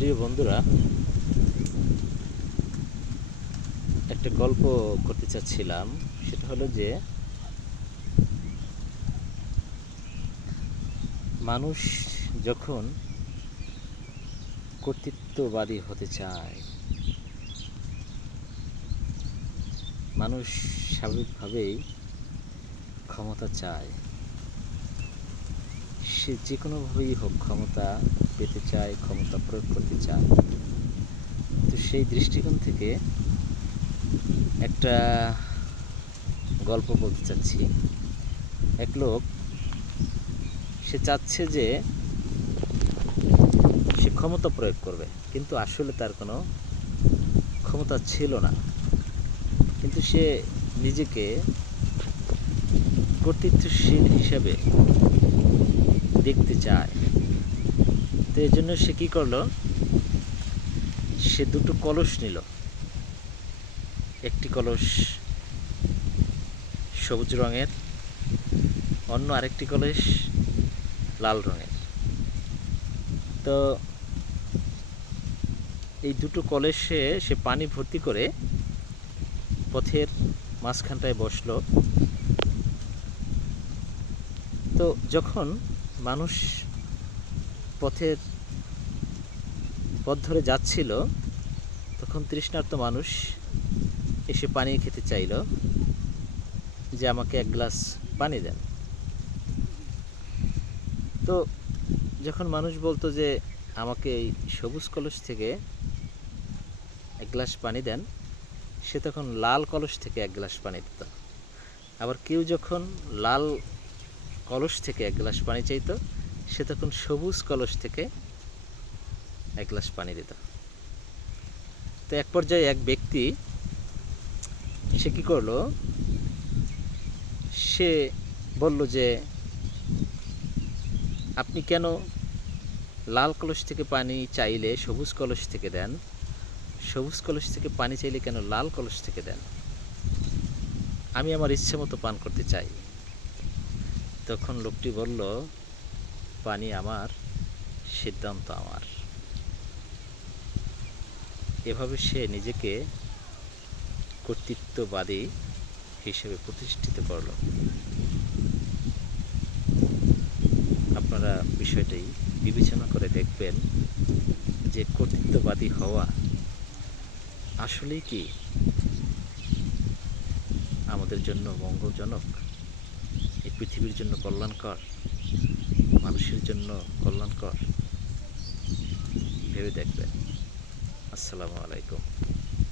প্রিয় বন্ধুরা, একটা গল্প করতে চাচ্ছিলাম। সেটা হলো যে, মানুষ যখন কর্তৃত্ববাদী হতে চায়, মানুষ স্বাভাবিকভাবেই ক্ষমতা চায়। সে যে কোনোভাবেই হোক ক্ষমতা পেতে চায়, ক্ষমতা প্রয়োগ করতে চায়। তো সেই দৃষ্টিকোণ থেকে একটা গল্প বলতে চাচ্ছি। এক লোক, সে চাচ্ছে যে সে ক্ষমতা প্রয়োগ করবে, কিন্তু আসলে তার কোনো ক্ষমতা ছিল না। কিন্তু সে নিজেকে কর্তৃত্বশীল হিসাবে দেখতে চায়। তো এই জন্য সে কী করল? সে দুটো কলস নিল। একটি কলস সবুজ রঙের, অন্য আরেকটি কলস লাল রঙের। তো এই দুটো কলসে সে পানি ভর্তি করে পথের মাঝখানটায় বসল। তো যখন মানুষ পথের পথ ধরে যাচ্ছিল, তখন তৃষ্ণার্ত মানুষ এসে পানি খেতে চাইলো যে আমাকে এক গ্লাস পানি দেন। তো যখন মানুষ বলতো যে আমাকে এই সবুজ কলস থেকে এক গ্লাস পানি দেন, সে তখন লাল কলস থেকে এক গ্লাস পানি দিত। আবার কেউ যখন লাল কলস থেকে এক গ্লাস পানি চাইতো, সে তখন সবুজ কলস থেকে এক গ্লাস পানি দিত। তো এক পর্যায়ে এক ব্যক্তি, সে কী করল, সে বলল যে, আপনি কেন লাল কলস থেকে পানি চাইলে সবুজ কলস থেকে দেন? সবুজ কলস থেকে পানি চাইলে কেন লাল কলস থেকে দেন? আমি আমার ইচ্ছে মতো পান করতে চাই। তখন লোকটি বলল, পানি আমার, সিদ্ধান্ত আমার। এভাবে সে নিজেকে কর্তৃত্ববাদী হিসেবে প্রতিষ্ঠিত করল। আপনারা বিষয়টি বিবেচনা করে দেখবেন যে কর্তৃত্ববাদী হওয়া আসলেই কি আমাদের জন্য মঙ্গলজনক? এই পৃথিবীর জন্য কল্যাণকর মানুষের জন্য কল্যাণকর। ভেবে দেখবেন। আসসালামু আলাইকুম।